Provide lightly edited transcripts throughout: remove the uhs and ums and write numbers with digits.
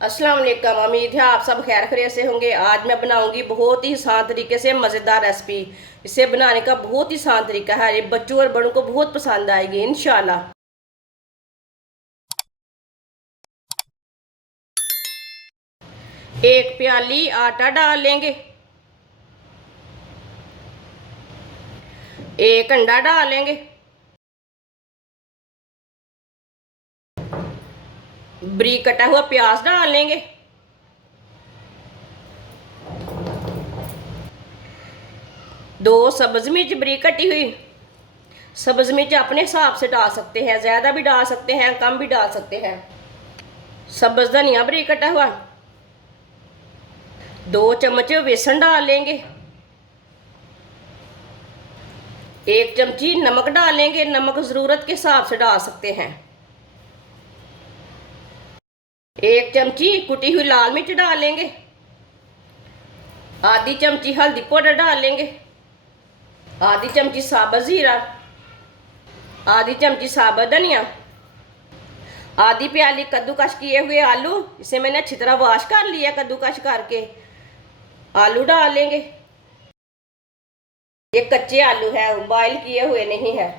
अस्सलाम वालेकुम। उम्मीद है आप सब खैर खैरियत से होंगे। आज मैं बनाऊंगी बहुत ही आसान तरीके से मज़ेदार रेसिपी। इसे बनाने का बहुत ही आसान तरीका है, ये बच्चों और बड़ों को बहुत पसंद आएगी इंशाल्लाह। एक प्याली आटा डाल लेंगे, एक अंडा डाल लेंगे, बारीक कटा हुआ प्याज डाल लेंगे, दो सब्ज मिर्च बारीक कटी हुई। सब्ज मिर्च अपने हिसाब से डाल सकते हैं, ज़्यादा भी डाल सकते हैं, कम भी डाल सकते हैं। सब्ज धनिया बारीक कटा हुआ, 2 चम्मच बेसन डाल लेंगे, 1 चमची नमक डालेंगे, नमक ज़रूरत के हिसाब से डाल सकते हैं। 1 चमची कुटी हुई लाल मिर्च डालेंगे, आधी चमची हल्दी पाउडर डालेंगे, आधी चमची साबुत ज़ीरा, आधी चमची साबुत धनिया, आधी प्याली कद्दूकश किए हुए आलू। इसे मैंने अच्छी तरह वॉश कर लिया कद्दूकश करके। आलू डाल लेंगे, ये कच्चे आलू है, बॉयल किए हुए नहीं है।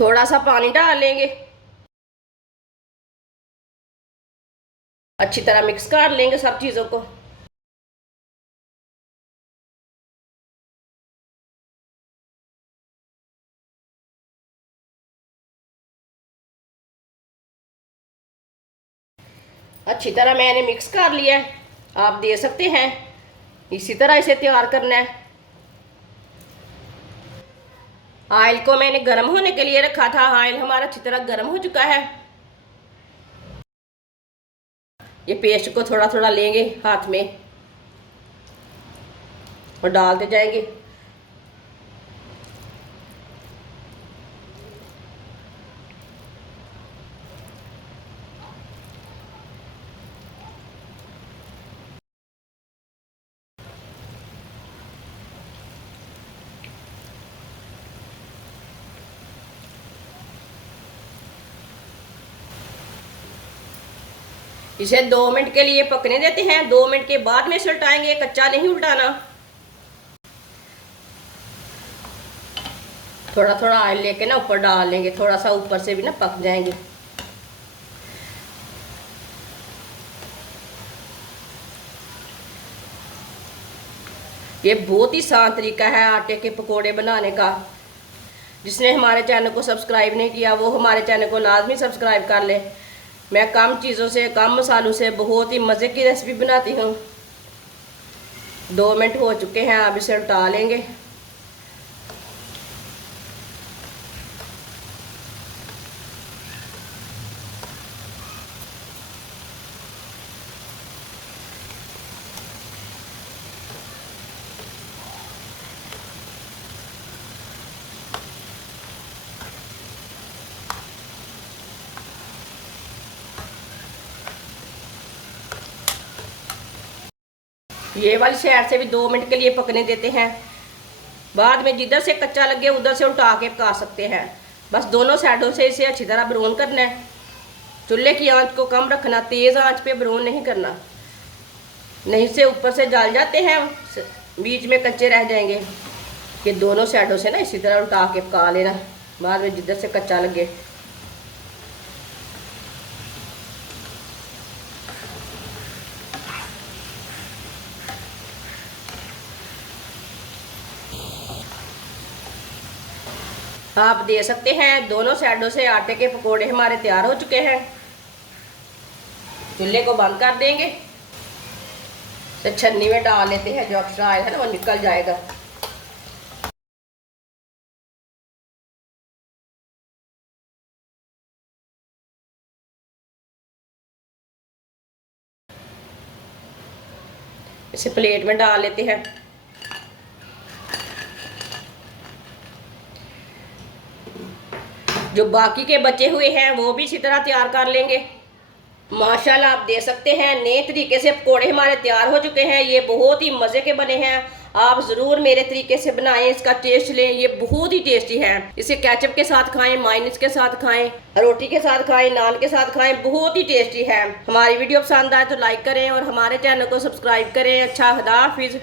थोड़ा सा पानी डाल लेंगे, अच्छी तरह मिक्स कर लेंगे सब चीज़ों को। अच्छी तरह मैंने मिक्स कर लिया है, आप दे सकते हैं। इसी तरह इसे तैयार करना है। ऑयल को मैंने गर्म होने के लिए रखा था। ऑयल हमारा अच्छी तरह गर्म हो चुका है। ये पेस्ट को थोड़ा थोड़ा लेंगे हाथ में और डालते जाएंगे। इसे 2 मिनट के लिए पकने देते हैं। 2 मिनट के बाद में इसे उल्टाएंगे, कच्चा नहीं उल्टाना। थोड़ा थोड़ा ऑयल लेके ना ऊपर डाल लेंगे, थोड़ा सा ऊपर से भी ना पक जाएंगे। ये बहुत ही आसान तरीका है आटे के पकोड़े बनाने का। जिसने हमारे चैनल को सब्सक्राइब नहीं किया वो हमारे चैनल को लाजमी सब्सक्राइब कर ले। मैं कम चीज़ों से, कम मसालों से बहुत ही मज़े की रेसिपी बनाती हूँ। 2 मिनट हो चुके हैं, अब इसे उल्टा लेंगे। ये वाली साइड से भी 2 मिनट के लिए पकने देते हैं। बाद में जिधर से कच्चा लगे उधर से उल्टा के पका सकते हैं। बस दोनों साइडों से इसे अच्छी तरह ब्राउन करना है। चूल्हे की आंच को कम रखना, तेज़ आंच पे ब्राउन नहीं करना, नहीं से ऊपर से जल जाते हैं, बीच में कच्चे रह जाएंगे। ये दोनों साइडों से ना इसी तरह उल्टा के पका लेना, बाद में जिधर से कच्चा लगे। आप दे सकते हैं। दोनों साइडों से आटे के पकोड़े हमारे तैयार हो चुके हैं। चूल्हे को बंद कर देंगे, तो छन्नी में डाल लेते हैं। जो एक्स्ट्रा ऑयल है ना वो निकल जाएगा। इसे प्लेट में डाल लेते हैं। जो बाकी के बचे हुए हैं वो भी इसी तरह तैयार कर लेंगे। माशाल्लाह आप दे सकते हैं। नए तरीके से पकोड़े हमारे तैयार हो चुके हैं। ये बहुत ही मज़े के बने हैं। आप ज़रूर मेरे तरीके से बनाएं, इसका टेस्ट लें, ये बहुत ही टेस्टी है। इसे केचप के साथ खाएं, मायोनीज के साथ खाएं, रोटी के साथ खाएं, नान के साथ खाएं, बहुत ही टेस्टी है। हमारी वीडियो पसंद आए तो लाइक करें और हमारे चैनल को सब्सक्राइब करें। अच्छा, खुदा हाफिज़।